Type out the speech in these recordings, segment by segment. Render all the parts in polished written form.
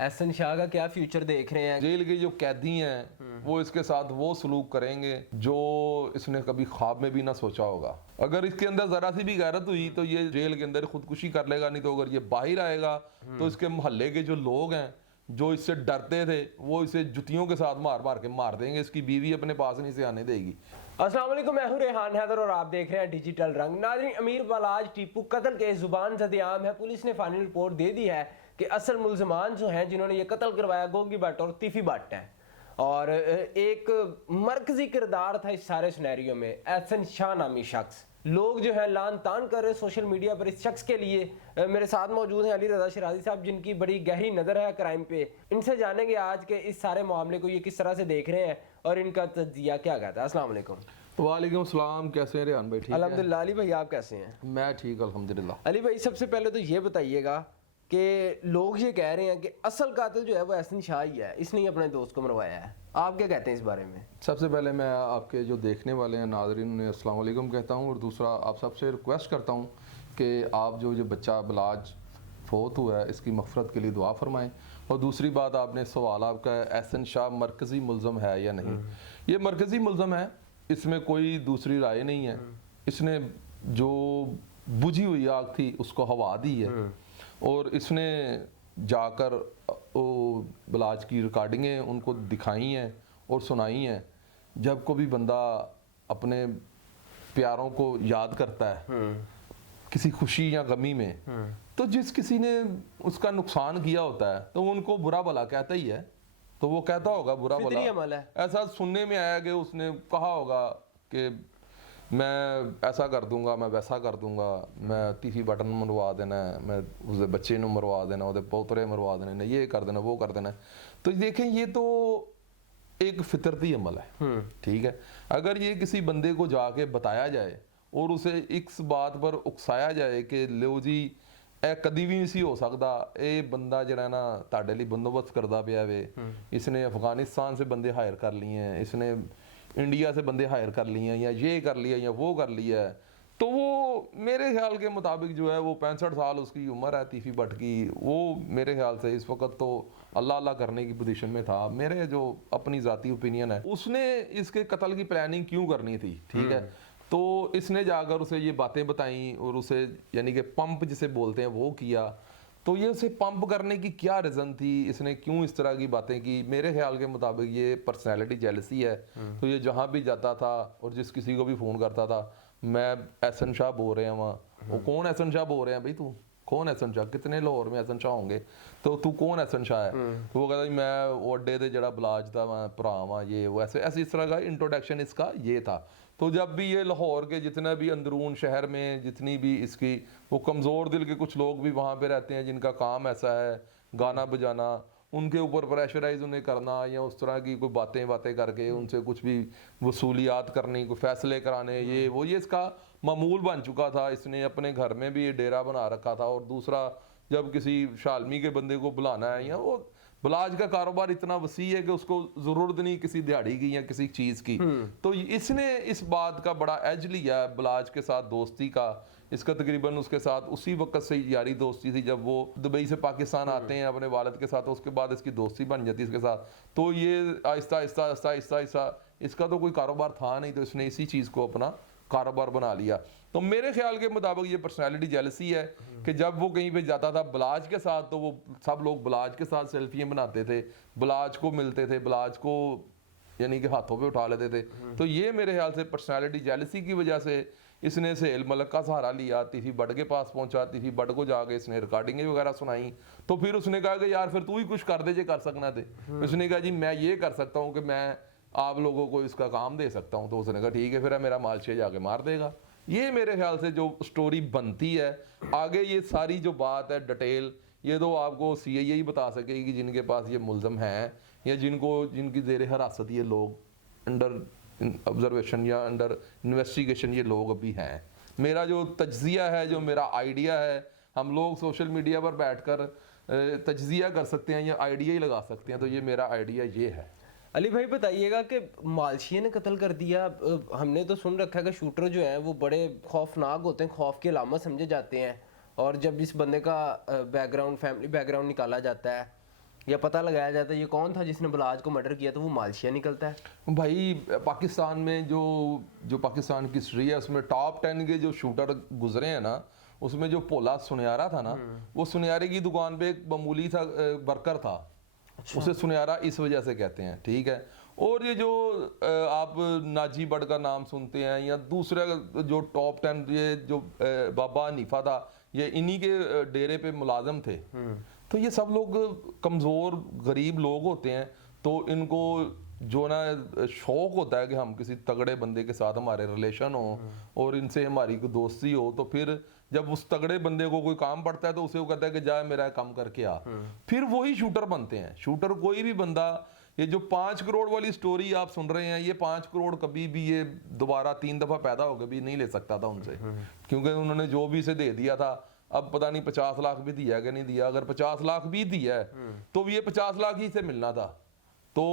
एहसन शाह का क्या फ्यूचर देख रहे हैं? जेल के जो कैदी हैं वो इसके साथ वो सलूक करेंगे जो इसने कभी ख्वाब में भी ना सोचा होगा। अगर इसके अंदर जरा सी भी गैरत हुई तो ये जेल के अंदर खुदकुशी कर लेगा, नहीं तो अगर ये बाहर आएगा तो इसके मोहल्ले के जो लोग हैं जो इससे डरते थे वो इसे जुतियों के साथ मार मार के मार देंगे। इसकी बीवी अपने पास नहीं से आने देगी। अस्सलाम वालेकुम, मैं हूं रेहान हैदर और आप देख रहे हैं डिजिटल रंग। नाज़रीन, अमीर बलाज टीपू कत्ल के जुबान ज़द-ए-आम है। पुलिस ने फाइनल रिपोर्ट दे दी है कि असल मुल्ज़मान जो हैं जिन्होंने ये कत्ल करवाया गोगी भट्ट और तीफी भट्ट है, और एक मरकजी किरदार था इस सारे सिनेरियो में एहसन शाह नामी शख्स। लोग जो है लान तान कर रहे सोशल मीडिया पर इस शख्स के लिए। मेरे साथ मौजूद हैं अली रज़ा शिराजी साहब, जिनकी बड़ी गहरी नज़र है क्राइम पे। इनसे जानेंगे आज के इस सारे मामले को ये किस तरह से देख रहे हैं और इनका तज्जिया क्या कहता है। अस्सलाम वालेकुम। वालेकुम सलाम, कैसे हैं रेहान भाई? ठीक है अल्हम्दुलिल्लाह। अली भाई आप कैसे हैं? मैं ठीक अल्हम्दुलिल्लाह। अली भाई सबसे पहले तो ये बताइएगा कि लोग ये कह रहे हैं कि असल कातिल जो है वो एहसन शाह ही है, इसने ही अपने दोस्त को मरवाया है। आप क्या कहते हैं इस बारे में? सबसे पहले मैं आपके जो देखने वाले हैं नाज़रीन उन्हें अस्सलाम वालेकुम कहता हूँ, और दूसरा आप सबसे रिक्वेस्ट करता हूँ कि आप जो बच्चा बलाज फोत हुआ है इसकी मग़फ़रत के लिए दुआ फरमाएं। और दूसरी बात, आपने सवाल आपका एहसन शाह मरकज़ी मुल्ज़म है या नहीं। ये मरकज़ी मुल्ज़म है, इसमें कोई दूसरी राय नहीं है। इसने जो बुझी हुई आग थी उसको हवा दी है, और इसने जाकर वो बलाज की रिकॉर्डिंगें उनको दिखाई हैं और सुनाई हैं। जब कोई भी बंदा अपने प्यारों को याद करता है किसी खुशी या गमी में, तो जिस किसी ने उसका नुकसान किया होता है तो उनको बुरा भला कहता ही है, तो वो कहता होगा बुरा फितरी अमल भला। है। ऐसा सुनने में आया कि उसने कहा होगा कि मैं ऐसा कर दूंगा, मैं वैसा कर दूंगा, मैं तीसरी बटन मरवा देना है, मैं उसके बच्चे ਨੂੰ मरवा देना, उसके पोतरे मरवा देने, ये कर देना, वो कर देना। तो देखें ये तो एक फितरती अमल है, ठीक है। अगर ये किसी बंदे को जाके बताया जाए और उसे इस बात पर उकसाया जाए कि लो जी ਇਹ कदी भी नहीं हो सकता, ये बंदा जरा ना ਤੁਹਾਡੇ ਲਈ बंदोबस्त करता पिया वे, इसने अफगानिस्तान से बंदे हायर कर लिए हैं, इसने इंडिया से बंदे हायर कर लिए हैं, या ये कर लिया या वो कर लिया है, तो वो मेरे ख्याल के मुताबिक जो है वो 65 साल उसकी उम्र है तीफी भट्ट की, वो मेरे ख्याल से इस वक्त तो अल्लाह अल्लाह करने की पोजीशन में था। मेरे जो अपनी ज़ाती ओपिनियन है, उसने इसके कत्ल की प्लानिंग क्यों करनी थी, ठीक है। तो इसने जाकर उसे ये बातें बताई और उसे यानी कि पंप जिसे बोलते हैं वो किया। तो ये उसे पंप करने की क्या रीज़न थी, इसने क्यों इस तरह की बातें की? मेरे ख्याल के मुताबिक ये पर्सनैलिटी जेलसी है। तो ये जहाँ भी जाता था और जिस किसी को भी फ़ोन करता था, मैं एहसन शाह बोल रहे हैं वहाँ, वो कौन एहसन शाह बोल रहे हैं भाई, तू कौन एहसन शाह, कितने लाहौर में एहसन शाह होंगे, तो तू कौन एहसन शाह है? तो वो कहता जी मैं वो अड्डे से जड़ा बलाज था मैं भरा वहाँ, ये वो ऐसे ऐसे इस तरह का इंट्रोडक्शन इसका ये था। तो जब भी ये लाहौर के जितना भी अंदरून शहर में जितनी भी इसकी वो कमज़ोर दिल के कुछ लोग भी वहाँ पे रहते हैं जिनका काम ऐसा है गाना बजाना, उनके ऊपर प्रेशराइज उन्हें करना या उस तरह की कोई बातें करके उनसे कुछ भी वसूलियात करनी, कोई फैसले कराने, ये वो ये इसका मामूल बन चुका था। इसने अपने घर में भी ये डेरा बना रखा था। और दूसरा, जब किसी शालमी के बंदे को बुलाना है, या वो बलाज का कारोबार इतना वसी है कि उसको ज़रूरत नहीं किसी दिहाड़ी की या किसी चीज़ की, तो इसने इस बात का बड़ा एज लिया है बलाज के साथ दोस्ती का। इसका तकरीबन उसके साथ उसी वक्त से यारी दोस्ती थी जब वो दुबई से पाकिस्तान आते हैं अपने वालिद के साथ, उसके बाद इसकी दोस्ती बन जाती है इसके साथ। तो ये आहिस्ता आहिस्ता आहिस्ता आहिस्ता आहिस्ता इसका तो कोई कारोबार था नहीं, तो इसने इसी चीज़ को अपना कारोबार बना लिया। तो मेरे ख्याल के मुताबिक ये पर्सनालिटी जेलसी है कि जब वो कहीं पे जाता था बलाज के साथ, तो वो सब लोग बलाज के साथ सेल्फियाँ बनाते थे, बलाज को मिलते थे, बलाज को यानी कि हाथों पे उठा लेते थे। तो ये मेरे ख्याल से पर्सनालिटी जेलसी की वजह से इसने सेल मलक का सहारा लिया, तीफी भट्ट के पास पहुंचा, तीफी भट्ट को जाके इसने रिकॉर्डिंगें वगैरह सुनाई। तो फिर उसने कहा कि यार फिर तू ही कुछ कर दे, जो कर सकना थे। उसने कहा जी मैं ये कर सकता हूँ कि मैं आप लोगों को इसका काम दे सकता हूँ। तो उसने कहा ठीक है, फिर मेरा मालशे जाके मार देगा। ये मेरे ख्याल से जो स्टोरी बनती है आगे, ये सारी जो बात है डिटेल, ये तो आपको CIA ही बता सकेगी कि जिनके पास ये मुल्ज़म हैं या जिनकी ज़ेर हिरासत ये लोग अंडर ऑब्जर्वेशन या अंडर इन्वेस्टिगेशन ये लोग अभी हैं। मेरा जो तज्जिया है, जो मेरा आइडिया है, हम लोग सोशल मीडिया पर बैठकर तज्जिया कर सकते हैं या आइडिया ही लगा सकते हैं, तो ये मेरा आइडिया ये है। अली भाई बताइएगा कि मालशिया ने कत्ल कर दिया। हमने तो सुन रखा है कि शूटर जो हैं वो बड़े खौफनाक होते हैं, खौफ की अलामत समझे जाते हैं, और जब इस बंदे का बैकग्राउंड फैमिली बैकग्राउंड निकाला जाता है या पता लगाया जाता है ये कौन था जिसने बलाज को मर्डर किया, तो वो मालशिया निकलता है। भाई पाकिस्तान में जो जो पाकिस्तान की हिस्ट्री है उसमें टॉप 10 के जो शूटर गुजरे हैं ना, उसमें जो पोला सुनयारा था ना, वो सुनयारे की दुकान पे एक मामूली सा वर्कर था। उसे सुनयारा इस वजह से कहते हैं, ठीक है। और ये जो आप नाजी बट का नाम सुनते हैं, या दूसरा जो टॉप 10 ये जो बाबा हनीफा था, ये इन्हीं के डेरे पे मुलाजम थे। तो ये सब लोग कमज़ोर गरीब लोग होते हैं, तो इनको जो ना शौक होता है कि हम किसी तगड़े बंदे के साथ हमारे रिलेशन हो और इनसे हमारी कोई दोस्ती हो, तो फिर जब उस तगड़े बंदे को कोई काम पड़ता है तो उसे वो कहता है कि जा मेरा काम करके आ, फिर वही शूटर बनते हैं। शूटर कोई भी बंदा, ये जो 5 करोड़ वाली स्टोरी आप सुन रहे हैं, ये 5 करोड़ कभी भी ये दोबारा 3 दफा पैदा होकर भी नहीं ले सकता था उनसे, क्योंकि उन्होंने जो भी इसे दे दिया था, अब पता नहीं 50 लाख भी दिया है कि नहीं दिया। अगर 50 लाख भी दिया है तो ये 50 लाख ही से मिलना था, तो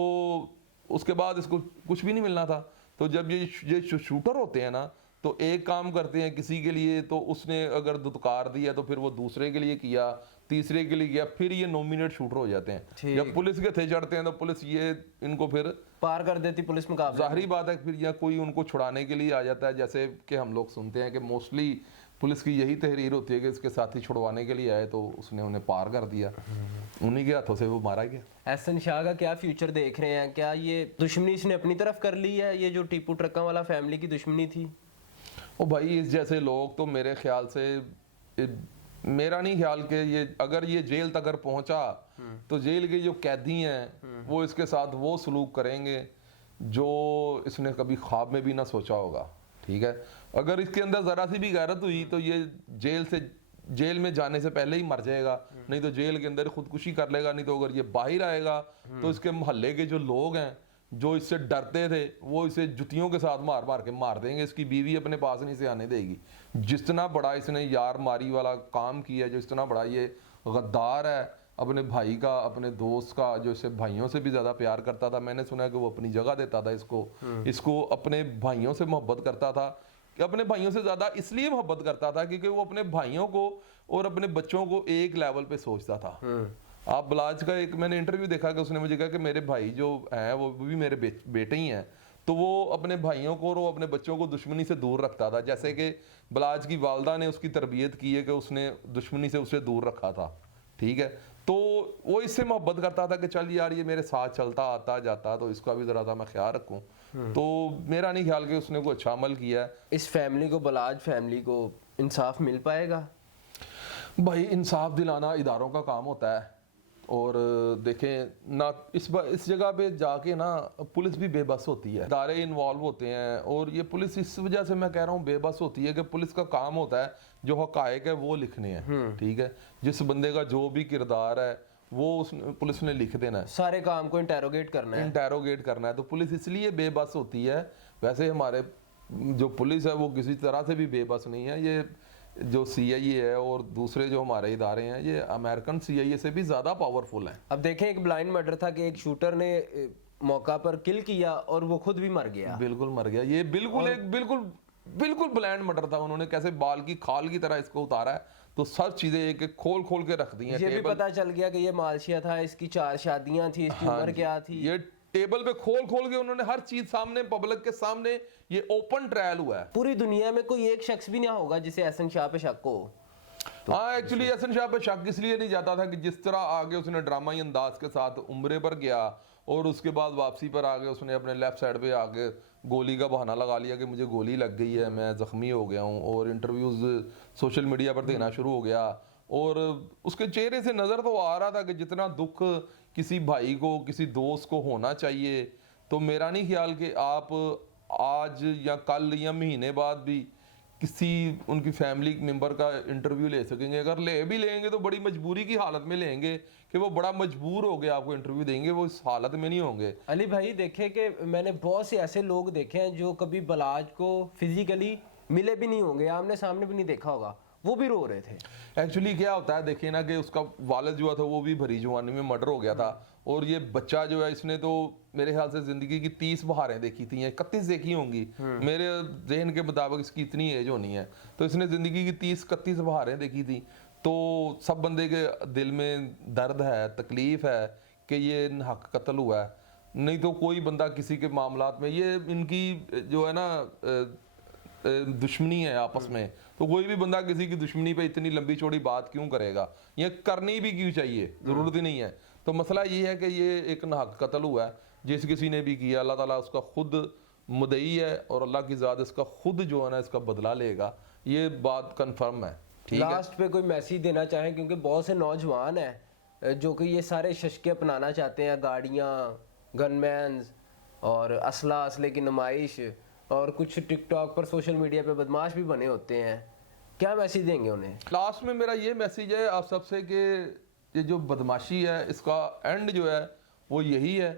उसके बाद इसको कुछ भी नहीं मिलना था। तो जब ये शूटर होते हैं ना, तो एक काम करते हैं किसी के लिए, तो उसने अगर दुत्कार दिया तो फिर वो दूसरे के लिए किया, तीसरे के लिए किया, फिर ये नॉमिनेट शूटर हो जाते हैं। जब पुलिस के थे चढ़ते हैं तो पुलिस ये इनको फिर पार कर देती पुलिस मुकाबले। जाहिर बात है फिर या कोई उनको छुड़ाने के लिए आ जाता है, जैसे कि हम लोग सुनते हैं कि मोस्टली पुलिस की यही तहरीर होती है कि इसके साथी छुड़वाने के लिए आए, तो उसने उन्हें पार कर दिया, उन्हीं के हाथों से वो मारा गया। एहसन शाह का क्या फ्यूचर देख रहे हैं? क्या ये दुश्मनी इसने अपनी तरफ कर ली है, ये जो टीपू ट्रक्का वाला फैमिली की दुश्मनी थी? ओ भाई, इस जैसे लोग तो मेरे ख्याल से मेरा नहीं ख्याल कि ये अगर ये जेल तक अगर पहुंचा तो जेल के जो कैदी हैं वो इसके साथ वो सलूक करेंगे जो इसने कभी ख्वाब में भी ना सोचा होगा, ठीक है। अगर इसके अंदर जरा सी भी गैरत हुई तो ये जेल में जाने से पहले ही मर जाएगा, नहीं तो जेल के अंदर खुदकुशी कर लेगा, नहीं तो अगर ये बाहर आएगा तो इसके मोहल्ले के जो लोग हैं जो इससे डरते थे वो इसे जुतियों के साथ मार मार के मार देंगे। इसकी बीवी अपने पास नहीं से आने देगी। जितना बड़ा इसने यार मारी वाला काम किया, जो इतना बड़ा ये गद्दार है अपने भाई का, अपने दोस्त का, जो इसे भाइयों से भी ज्यादा प्यार करता था। मैंने सुना कि वो अपनी जगह देता था इसको अपने भाइयों से मोहब्बत करता था, अपने भाइयों से ज्यादा इसलिए मोहब्बत करता था क्योंकि वो अपने भाइयों को और अपने बच्चों को एक लेवल पे सोचता था। आप बलाज का एक मैंने इंटरव्यू देखा कि उसने मुझे कहा कि मेरे भाई जो हैं वो भी मेरे बेटे ही हैं, तो वो अपने भाइयों को और वो अपने बच्चों को दुश्मनी से दूर रखता था। जैसे कि बलाज की वालदा ने उसकी तरबियत की है कि उसने दुश्मनी से उसे दूर रखा था, ठीक है। तो वो इससे मोहब्बत करता था कि चल यार ये मेरे साथ चलता आता जाता, तो इसका भी जरा सा मैं ख्याल रखूं। तो मेरा नहीं ख्याल कि उसने कोई अच्छा अमल किया है। इस फैमिली को, बलाज फैमिली को इंसाफ मिल पाएगा? भाई इंसाफ दिलाना इदारों का काम होता है, और देखें ना इस जगह पे जाके ना पुलिस भी बेबस होती है, इदारे इन्वॉल्व होते हैं, और ये पुलिस इस वजह से मैं कह रहा हूँ बेबस होती है कि पुलिस का काम होता है जो हकायक है वो लिखने हैं, ठीक है। जिस बंदे का जो भी किरदार है वो पुलिस ने लिख देना है, सारे काम को इंटेरोगेट करना है। तो पुलिस इसलिए बेबस होती है। वैसे हमारे जो पुलिस है वो किसी तरह से भी बेबस नहीं है। ये जो CIA है और दूसरे जो हमारे इदारे हैं ये अमेरिकन CIA से भी ज्यादा पावरफुल हैं। अब देखें, एक ब्लाइंड मर्डर था कि एक शूटर ने मौका पर किल किया और वो खुद भी मर गया। बिल्कुल मर गया। ये बिल्कुल ब्लाइंड मर्डर था। उन्होंने कैसे बाल की खाल की तरह इसको उतारा है, तो सब चीजें एक एक खोल खोल के रख दी हैं। ये भी पता चल गया कि ये मालशिया था, इसकी 4 शादियां थी, इसकी उम्र क्या थी। ये टेबल पे खोल खोल के उन्होंने हर चीज सामने, पब्लिक के सामने ये ओपन ट्रायल हुआ है। पूरी दुनिया में कोई एक शख्स भी ना होगा जिसे एहसन शाह पे शक हो। हाँ, एक्चुअली एहसन शाह पे शक इसलिए नहीं जाता था कि जिस तरह आगे उसने ड्रामाई अंदाज के साथ उम्रे पर गया और उसके बाद वापसी पर आगे उसने अपने लेफ्ट साइड पे आगे गोली का बहाना लगा लिया कि मुझे गोली लग गई है, मैं जख्मी हो गया हूँ, और इंटरव्यूज सोशल मीडिया पर देना शुरू हो गया। और उसके चेहरे से नजर तो आ रहा था कि जितना दुख किसी भाई को, किसी दोस्त को होना चाहिए, तो मेरा नहीं ख्याल कि आप आज या कल या महीने बाद भी किसी उनकी फैमिली मेंबर का इंटरव्यू ले सकेंगे। अगर ले भी लेंगे तो बड़ी मजबूरी की हालत में लेंगे कि वो बड़ा मजबूर हो गया आपको इंटरव्यू देंगे, वो इस हालत में नहीं होंगे। अली भाई, देखे कि मैंने बहुत से ऐसे लोग देखे हैं जो कभी बलाज को फिजिकली मिले भी नहीं होंगे, आमने सामने भी नहीं देखा होगा, वो भी रो रहे थे। एक्चुअली क्या होता है, देखिए ना कि उसका वालिद जो था वो भी भरी जवानी में मर्डर हो गया था, और ये बच्चा जो है इसने तो मेरे ख्याल से जिंदगी की 30 बहारें देखी थी, 31 देखी होंगी मेरे जहन के मुताबिक, इसकी इतनी एज होनी है, तो इसने जिंदगी की 30-31 बहारें देखी थी। तो सब बंदे के दिल में दर्द है, तकलीफ है कि ये हक कत्ल हुआ है। नहीं तो कोई बंदा किसी के मामलात में, ये इनकी जो है ना दुश्मनी है आपस में, तो कोई भी बंदा किसी की दुश्मनी पे इतनी लंबी चौड़ी बात क्यों करेगा, ये करनी भी क्यों चाहिए, ज़रूरत ही नहीं है। तो मसला ये है कि ये एक नाहक कत्ल हुआ है, जिस किसी ने भी किया अल्लाह ताला उसका खुद मुदई है और अल्लाह की ज़ात इसका खुद जो है ना इसका बदला लेगा, ये बात कन्फर्म है। ठीक है, लास्ट पे कोई मैसेज देना चाहें, क्योंकि बहुत से नौजवान हैं जो कि ये सारे शशके अपनाना चाहते हैं, गाड़ियाँ, गनमैन्स और असले की नुमाइश, और कुछ टिकटॉक पर सोशल मीडिया पे बदमाश भी बने होते हैं, क्या मैसेज देंगे उन्हें? लास्ट में मेरा ये मैसेज है आप सबसे कि ये जो बदमाशी है इसका एंड जो है वो यही है,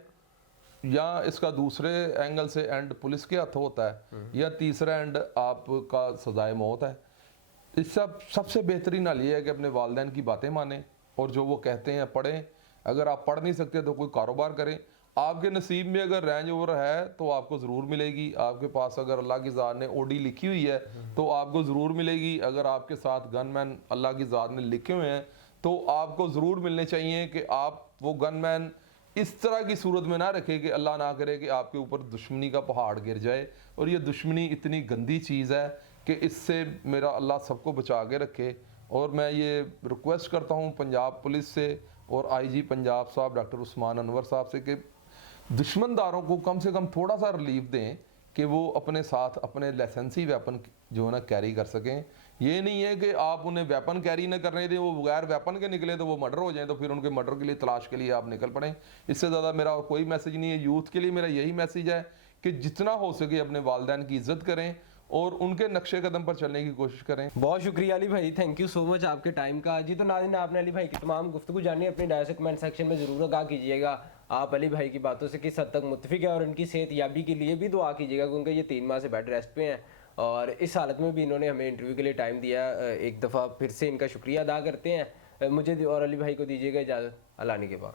या इसका दूसरे एंगल से एंड पुलिस के हाथ होता है, या तीसरा एंड आपका सजाए मौत है। इस सबसे बेहतरीन हल ये है कि अपने वालिदैन की बातें मानें और जो वो कहते हैं पढ़ें। अगर आप पढ़ नहीं सकते तो कोई कारोबार करें। आपके नसीब में अगर रेंज ओवर है तो आपको ज़रूर मिलेगी। आपके पास अगर अल्लाह की ज़ात ने ओडी लिखी हुई है तो आपको ज़रूर मिलेगी। अगर आपके साथ गनमैन अल्लाह की ज़ात ने लिखे हुए हैं तो आपको ज़रूर मिलने चाहिए कि आप वो गनमैन इस तरह की सूरत में ना रखें कि अल्लाह ना करे कि आपके ऊपर दुश्मनी का पहाड़ गिर जाए। और ये दुश्मनी इतनी गंदी चीज़ है कि इससे मेरा अल्लाह सबको बचा के रखे। और मैं ये रिक्वेस्ट करता हूँ पंजाब पुलिस से और IG पंजाब साहब डॉक्टर उस्मान अनवर साहब से कि दुश्मनदारों को कम से कम थोड़ा सा रिलीफ दें कि वो अपने साथ अपने लाइसेंसी वेपन जो है ना कैरी कर सकें। ये नहीं है कि आप उन्हें वेपन कैरी न करने दें, वो बगैर वेपन के निकले तो वो मर्डर हो जाएं, तो फिर उनके मर्डर के लिए तलाश के लिए आप निकल पड़ें। इससे ज़्यादा मेरा और कोई मैसेज नहीं है। यूथ के लिए मेरा यही मैसेज है कि जितना हो सके अपने वालिदैन की इज़्ज़त करें और उनके नक्शे कदम पर चलने की कोशिश करें। बहुत शुक्रिया अली भाई, थैंक यू सो मच आपके टाइम का। जी तो नाज़रीन, आपने अली भाई की तमाम गुफ्तगू जानी, अपनी राय से कमेंट सेक्शन में ज़रूर आगाह कीजिएगा। आप अली भाई की बातों से किस हद तक मुत्तफिक है और उनकी सेहत याबी के लिए भी दुआ कीजिएगा, क्योंकि ये 3 माह से बेड रेस्ट पे हैं और इस हालत में भी इन्होंने हमें इंटरव्यू के लिए टाइम दिया। एक दफ़ा फिर से इनका शुक्रिया अदा करते हैं। मुझे और अली भाई को दीजिएगा इजाज़त। अल्लाह ने के बाद।